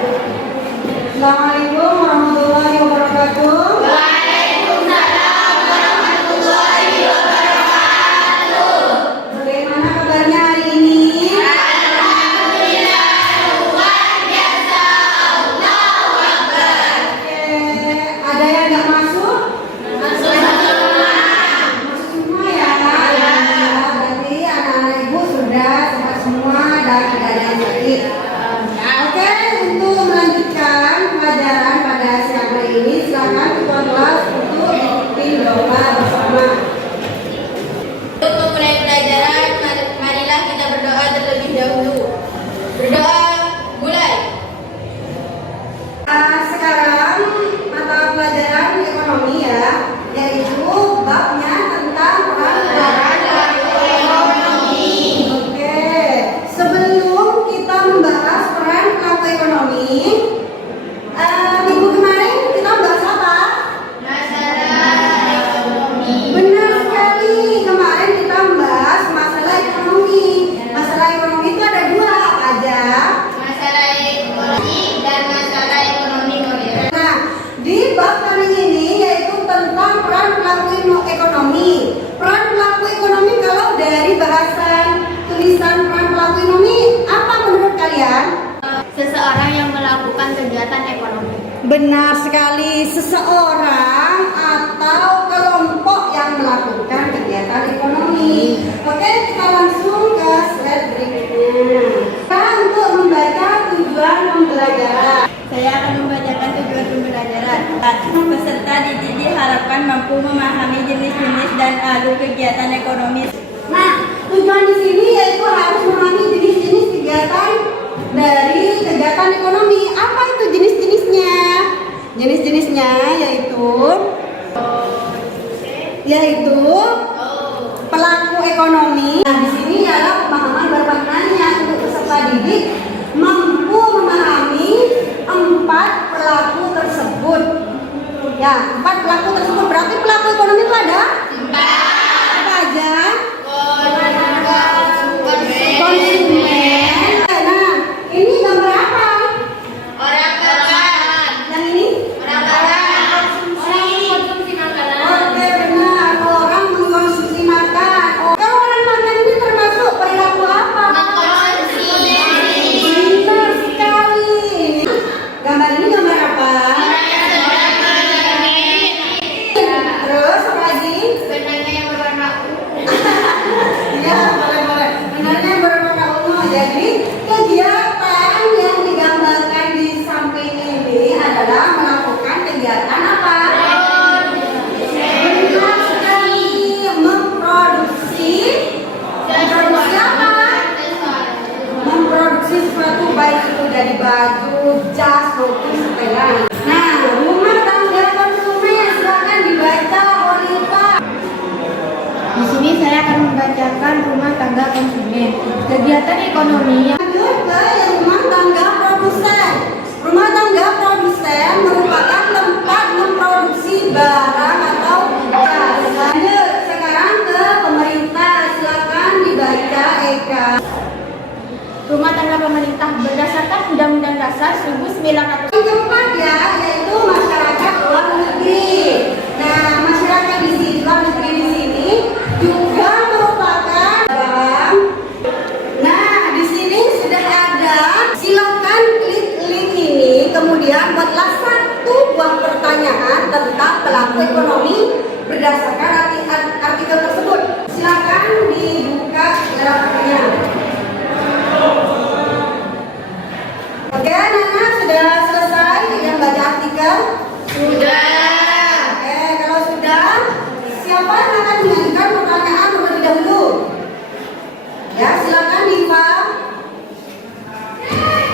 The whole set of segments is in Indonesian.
Assalamualaikum warahmatullahi wabarakatuh. Waalaikumsalam warahmatullahi wabarakatuh. Bagaimana kabarnya hari ini? Alhamdulillah, luar biasa. Allahu Akbar. Oke, ada yang nggak masuk? Masuk semua. Masuk semua ya. Alhamdulillah, berarti anak-anak ibu sudah sehat semua dan tidak ada yang sakit. Oke, untuk melanjutkan pelajaran pada siang hari ini, silakan ketua kelas untuk mengikuti doa bersama. Untuk memulai pelajaran, marilah kita berdoa terlebih dahulu. Berdoa, mulai. Sekarang mata pelajaran ekonomi ya, yaitu babnya tentang peran ekonomi. Oke, sebelum kita membahas peran pelaku ekonomi, minggu kemarin kita membahas apa? Masalah ekonomi. Benar sekali, kemarin kita membahas masalah ekonomi. Masalah ekonomi itu ada dua, apa aja? Masalah ekonomi dan masalah ekonomi modern. Nah, di bab kali ini yaitu tentang peran pelaku ekonomi. Peran pelaku ekonomi, kalau dari bahasan tulisan peran pelaku ekonomi, apa menurut kalian? Seseorang yang melakukan kegiatan ekonomi. Benar sekali, seseorang atau kelompok yang melakukan kegiatan ekonomi. Oke, kita langsung ke slide berikutnya. Kita untuk membaca tujuan pembelajaran. Saya akan membacakan tujuan pembelajaran. Peserta didik diharapkan mampu memahami jenis-jenis dan alur kegiatan ekonomi. Nah, tujuan di sini yaitu harus memahami jenis-jenis kegiatan dari kegiatan ekonomi. Apa itu jenis-jenisnya? Jenis-jenisnya yaitu pelaku ekonomi. Nah, di sini adalah pemahaman bermaknanya untuk peserta didik mampu memahami 4 pelaku tersebut. Ya, 4 pelaku tersebut berarti pelaku ekonomi itu ada apa aja? Konsumen. Nah, ini gambar apa? Yang ini? Oke, benar. Orang mengkonsumsi makan. Oh, kalau orang makan ini termasuk perilaku apa? Benar sekali. Gambar ini gambar apa? Terus apa lagi? Ya, boleh. Benarnya berwarna ungu. Jadi, kegiatan yang digambarkan di samping ini adalah melakukan kegiatan apa? Benar sekali. Memproduksi apa? Memproduksi sesuatu, baik itu dari baju, jas, maupun sepeda. Nah, rumah tangga konsumen, silakan dibaca oleh Pak. Di sini saya akan membacakan rumah tangga konsumen. Kegiatan ekonomi yang Lanjut ke yang rumah tangga produsen. Rumah tangga produsen merupakan tempat memproduksi barang atau jasa. Lanjut sekarang ke pemerintah, silakan dibaca Eka. rumah tangga pemerintah berdasarkan Undang-Undang Dasar 1945. Yang keempat ya, yaitu masyarakat luar negeri. Nah, masyarakat di sini, luar negeri di sini juga merupakan bank. Nah, di sini sudah ada. Silakan klik link ini, kemudian buatlah 1 buah pertanyaan tentang pelaku ekonomi berdasarkan artikel tersebut. Silakan dibuka grafiknya. Oke, anak-anak sudah selesai yang baca artikel? Sudah. Oke, kalau sudah, siapa yang akan mengajukan pertanyaan terlebih dahulu? Ya, silakan Diva.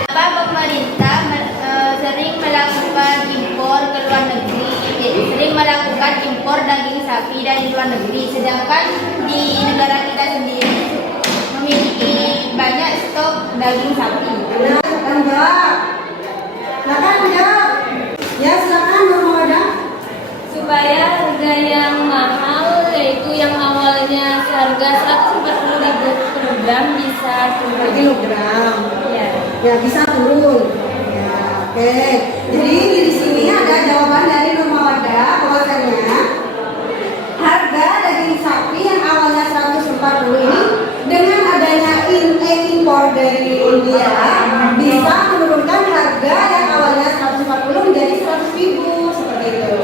Apa pemerintah sering melakukan impor ke luar negeri, sering melakukan impor daging sapi dari luar negeri, sedangkan di negara kita sendiri memiliki banyak stok daging sapi. Nah, silakan jawab. Silakan jawab. Ya, silakan Nurmawada. Supaya harga yang mahal, yaitu yang awalnya seharga 140.000 per gram bisa turun. Per kilogram. Ya. Ya, bisa turun. Ya. Oke, jadi di sini ada jawaban dari Rumah Wadah bahwasanya harga daging sapi yang awalnya 140 ini dengan adanya impor dari India bisa menurunkan harga yang awalnya 140 menjadi 100.000 seperti itu.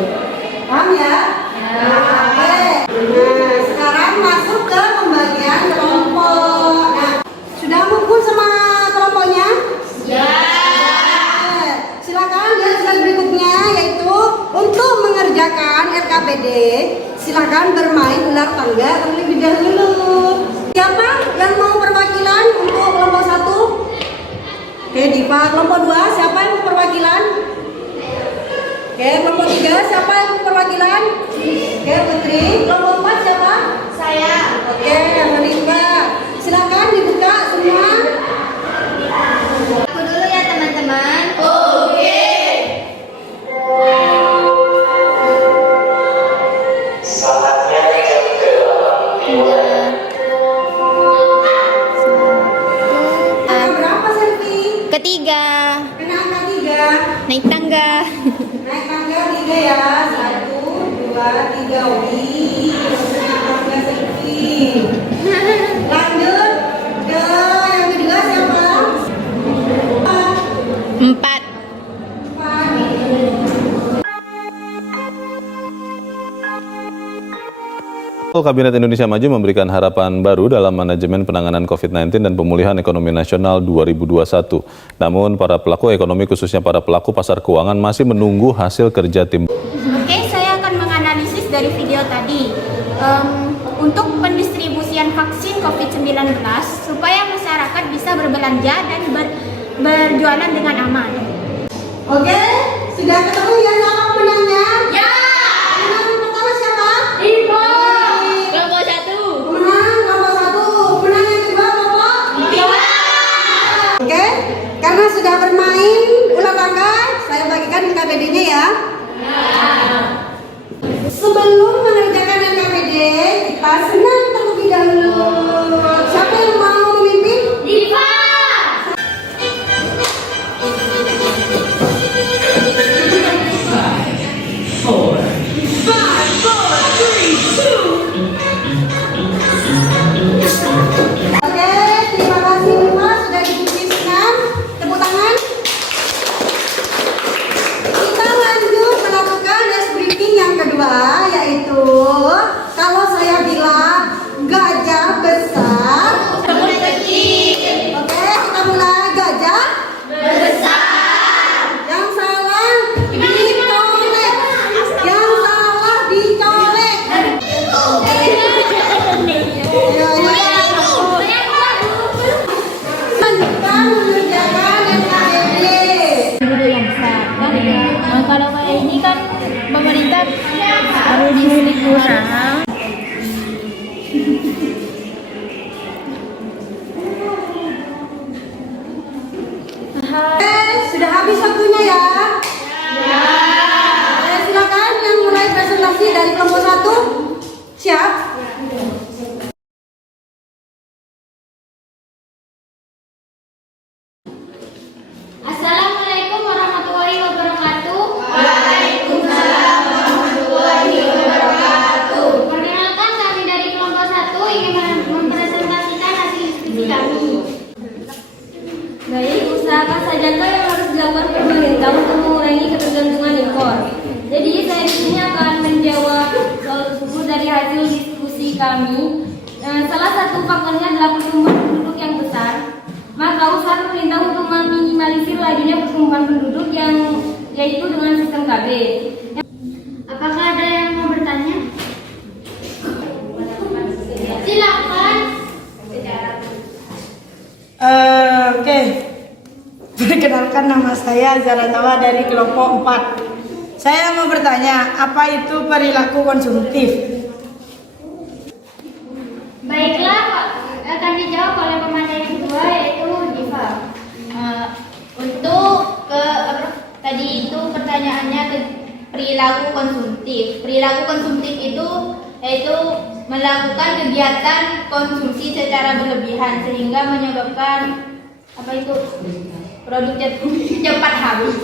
Paham ya? Oke. Nah, sekarang masuk ke pembagian kelompok. Nah, sudah ngumpul sama kelompoknya? Ya. Silakan lihat slide berikutnya, yaitu untuk mengerjakan RKPD silakan bermain ular tangga terlebih dahulu. Siapa yang mau perwakilan untuk kelompok 1? Oke, Diva. Kelompok 2 siapa yang mau perwakilan? Oke, kelompok 3 siapa yang mau perwakilan? Oke, Putri. Kelompok 4 siapa? Saya. Oke, Monika. Silakan dibuka semua. Aku dulu ya teman-teman. Berapa Selvi? Ketiga, Kena angka 3. naik tangga. Naik tangga 3 ya. 1, 2, 3. Wih, naik tangga Selvi. Lanjut ke yang kedua siapa? 4. Kabinet Indonesia Maju memberikan harapan baru dalam manajemen penanganan COVID-19 dan pemulihan ekonomi nasional 2021. Namun, para pelaku ekonomi khususnya para pelaku pasar keuangan masih menunggu hasil kerja tim. Oke, saya akan menganalisis dari video tadi untuk pendistribusian vaksin COVID-19 supaya masyarakat bisa berbelanja dan berjualan dengan aman. Oke, sudah ketemu ya sama pemenangnya? Ya. Pemenang pertama siapa? Info. Kelompok 1. Pemenang kelompok 1. Pemenang yang kedua kelompok 2. Oke, karena sudah bermain ulang tangga, saya bagikan KPD-nya ya. Sebelum mengerjakan KPD, kita senang terlebih dahulu. Siapa yang mau memimpin? Diva. Oke, terima kasih Diva sudah diputuskan. Tepuk tangan. Kita lanjut melakukan desk briefing yang kedua, yaitu kalau saya bilang gajah besar. Oke, kita mulai. Gajah besar. Yang salah dicolek. Yang salah dicolek. Ayo, lanjutkan mengerjakan NKPD. Penduduk yang besar kan kalau kayak ini kan pemerintah harus usaha. Sudah habis waktunya ya? Ya. Silakan yang mulai presentasi dari kelompok 1. Siap? Assalamualaikum warahmatullahi wabarakatuh. Perkenalkan, kami dari kelompok 1 ingin mempresentasikan hasil diskusi kami. Baik, usaha saja yang harus dilakukan pemerintah untuk mengurangi ketergantungan impor. Jadi saya di sini akan menjawab soal tersebut dari hasil diskusi kami. Salah satu faktornya adalah pertumbuhan penduduk yang besar. Maka usaha pemerintah untuk meminimalisir lajunya pertumbuhan penduduk yaitu dengan sistem KB. Apakah ada yang mau bertanya? Silakan. Oke. Perkenalkan, nama saya Zara Tawa dari kelompok 4. Saya mau bertanya, apa itu perilaku konsumtif? Baiklah, Pak. Akan dijawab oleh pemateri kedua, yaitu Diva. Untuk tadi itu pertanyaannya ke perilaku konsumtif. Perilaku konsumtif itu yaitu melakukan kegiatan konsumsi secara berlebihan sehingga menyebabkan apa itu produk cepat habis.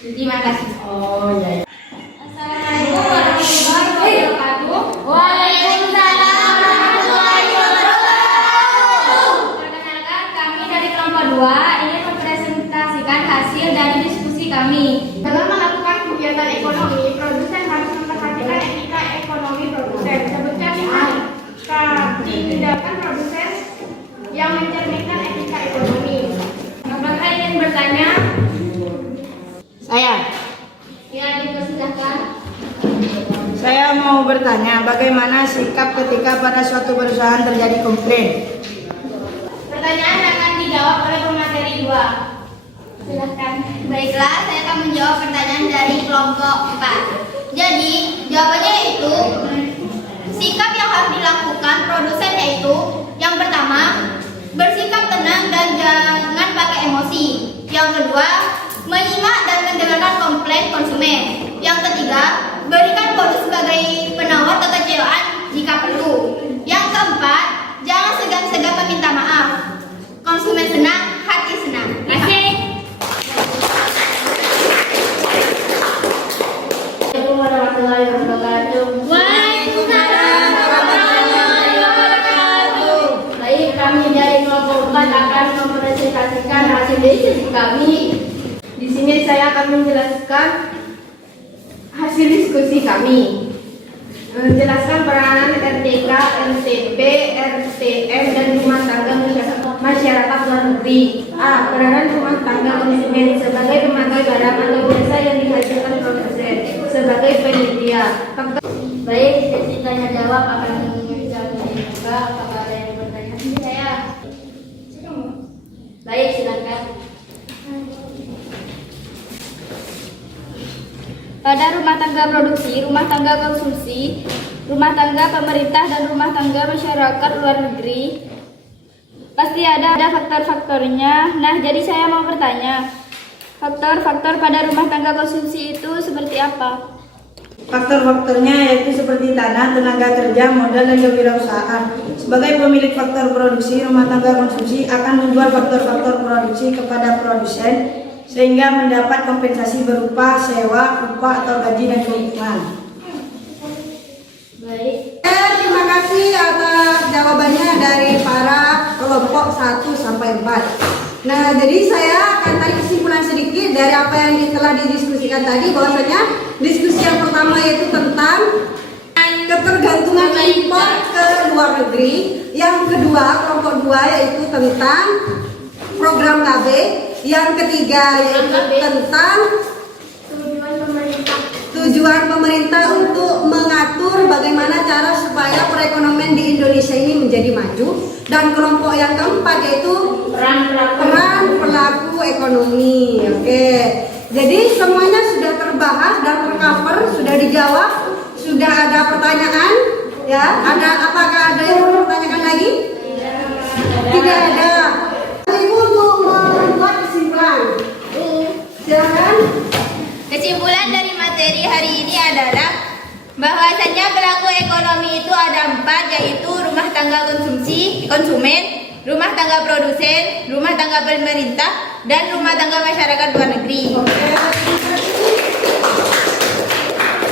Terima kasih. Oh ya. Assalamualaikum warahmatullahi wabarakatuh. Waalaikumsalam warahmatullahi wabarakatuh. Perkenalkan, kami dari kelompok 2 ingin mempresentasikan hasil dari diskusi kami. Dalam melakukan kegiatan ekonomi, produsen harus memperhatikan etika ekonomi produsen. Sebutkan 5 tindakan produsen yang mencerminkan etika ekonomi. Apakah ingin bertanya? Saya. Ya, dipersilahkan. Saya mau bertanya, bagaimana sikap ketika pada suatu perusahaan terjadi komplain? Pertanyaan akan dijawab oleh pemateri 2. Silakan. Baiklah, saya akan menjawab pertanyaan dari kelompok 4. Jadi, jawabannya yaitu sikap yang harus dilakukan produsen yaitu yang pertama, bersikap tenang dan jangan pakai emosi. Yang kedua, menyimak dan mendengarkan komplain konsumen. Yang ketiga, berikan bonus sebagai penawar kekecewaan jika perlu. Yang keempat, jangan segan-segan meminta maaf. Konsumen senang, hati senang. Terima kasih. Assalamualaikum warahmatullahi wabarakatuh. Waalaikumsalam warahmatullahi wabarakatuh. Baik, kami dari kelompok 4 akan mempresentasikan hasil diskusi kami. Di sini saya akan menjelaskan hasil diskusi kami. Menjelaskan peranan RTK, RTP, RTM, dan rumah tangga masyarakat luar negeri. A. Peranan rumah tangga konsumen sebagai pemakai barang atau jasa yang dihasilkan produsen sebagai penyedia. Baik, sesi tanya jawab akan dibuka. Apakah ada yang bertanya? Saya. Baik, silakan. Pada rumah tangga produksi, rumah tangga konsumsi, rumah tangga pemerintah, dan rumah tangga masyarakat luar negeri, pasti ada faktor-faktornya. Nah, jadi saya mau bertanya, faktor-faktor pada rumah tangga konsumsi itu seperti apa? Faktor-faktornya yaitu seperti tanah, tenaga kerja, modal, dan kewirausahaan. Sebagai pemilik faktor produksi, rumah tangga konsumsi akan menjual faktor-faktor produksi kepada produsen sehingga mendapat kompensasi berupa sewa, upah, atau gaji dan keuntungan. Baik. Terima kasih atas jawabannya dari para kelompok 1 sampai 4. Nah, jadi saya akan tarik kesimpulan sedikit dari apa yang telah didiskusikan tadi, bahwasanya diskusi yang pertama yaitu tentang ketergantungan impor ke luar negeri. Yang kedua, kelompok 2 yaitu tentang program KB. Yang ketiga yaitu tentang tujuan pemerintah untuk mengatur bagaimana cara supaya perekonomian di Indonesia ini menjadi maju. Dan kelompok yang keempat yaitu peran pelaku ekonomi. Oke, jadi semuanya sudah terbahas dan tercover, sudah dijawab, sudah ada pertanyaan. Ya, apakah ada yang perlu ditanyakan lagi? Tidak ada. Ibu untuk membuat kesimpulan. Silakan. Kesimpulan dari materi hari ini adalah bahwasanya pelaku ekonomi itu ada 4, yaitu rumah tangga konsumsi, konsumen, rumah tangga produsen, rumah tangga pemerintah, dan rumah tangga masyarakat luar negeri.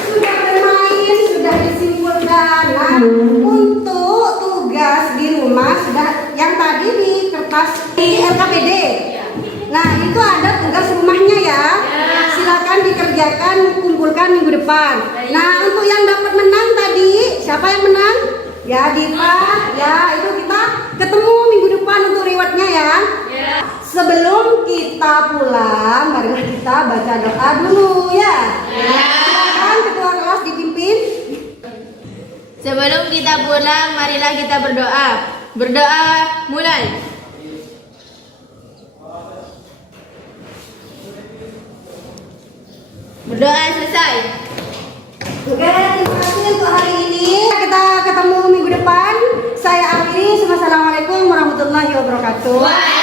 Sudah bermain, sudah disimpulkan. Nah, untuk tugas di rumah sudah yang tadi di kertas di LKPD. Nah, itu ada tugas rumahnya ya. Silakan dikerjakan, kumpulkan minggu depan. Nah, untuk yang dapat menang tadi, siapa yang menang? Ya, Diva. Ya, itu kita ketemu minggu depan untuk rewardnya ya. Sebelum kita pulang, marilah kita baca doa dulu ya. Silakan ketua kelas dipimpin. Sebelum kita pulang, marilah kita berdoa. Berdoa mulai. Berdoa selesai. Oke, terima kasih untuk hari ini. Kita ketemu minggu depan. Saya akhiri. Wassalamualaikum warahmatullahi wabarakatuh.